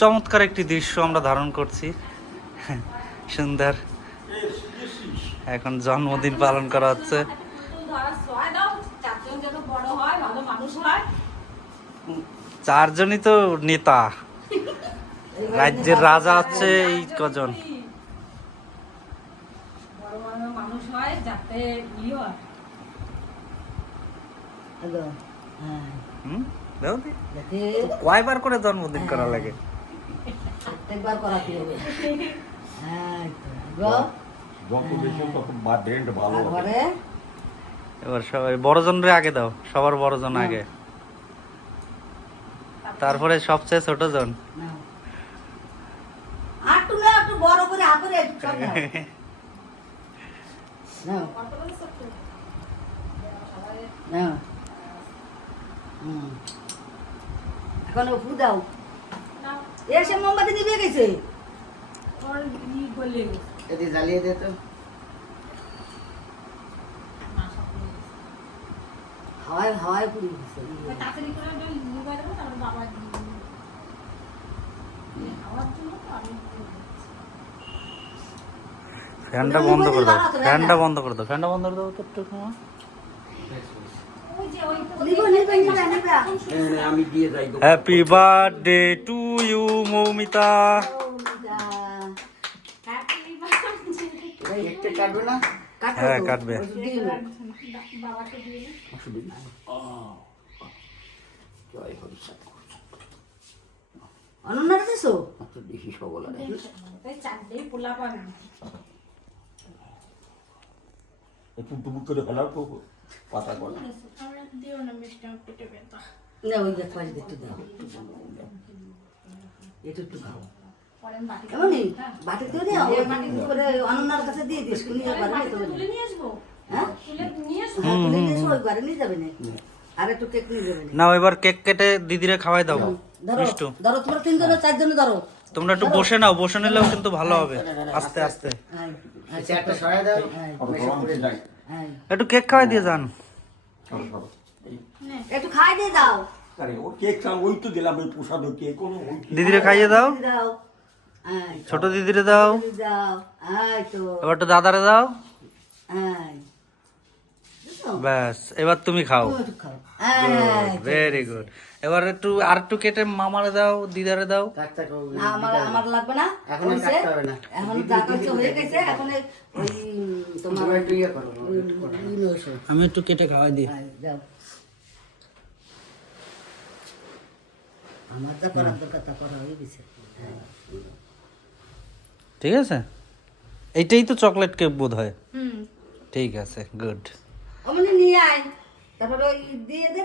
চমৎকার একটি দৃশ্য আমরা ধারণ করছি। সুন্দর, এখন জন্মদিন পালন করা হচ্ছে। চারজনই তো নেতা, রাজ্যের রাজা হচ্ছে এই কজন। কয়বার করে জন্মদিন করা লাগে? এবার সবাই বড়জনরে আগে দাও, সবার বড়জন আগে, তারপরে সবচেয়ে ছোট জন। এখন উপু দাও, এসে মোমবাতি নিভে গেছে, জ্বালিয়ে দে তো। হাওয়ায় হাওয়ায় পুড়ে গেছে। ফ্যানটা বন্ধ করে দাও, ফ্যানটা বন্ধ করে দাও, ফ্যানটা বন্ধ করে দাও তো একটু সময়। Happy birthday to you Moumita. হ্যাঁ কাটবে। অনন্যার দেশো দেখি সকল টুকটুক করে ফেলার তো পাতা কলা না, ওই দেখ একটু দাও, একটু একটু খাও। এমনি বাটিতে দিয়ে অনন্যার কাছে দিয়ে দিস, নিয়ে ঘরে নিয়ে যাবে না। আর একটু কেক নিয়ে যাবে না, এবার কেক কেটে দিদিরে খাওয়াই দাও। মিষ্টু ধরো, তোমরা তিনজনে চারজনে ধরো। তোমরা একটু বসে নাও, বসে নিলেও কিন্তু ভালো হবে। আস্তে আস্তে একটু কেক খাওয়াই দিয়ে যান। একটু খাই দিয়ে দাও। দিদিরে খাইয়ে দাও, ছোট দিদিরে দাও, এবার তো দাদারে দাও। ব্যাস, এবার তুমি খাও। Very good. এবার একটু আর একটু কেটে মামারে দাও, দিদারে দাও। আমার লাগবে না, এখন হয়ে গেছে। এখন আমি একটু কেটে খাওয়াই দিই। আমার যা করার দরকার তা করা হয়ে গেছে। ঠিক আছে, এইটাই তো চকলেট কেক বোধ হয়। ঠিক আছে, গুড। অমনি নিয়ে আয়, তারপরে ওই দিয়ে দে।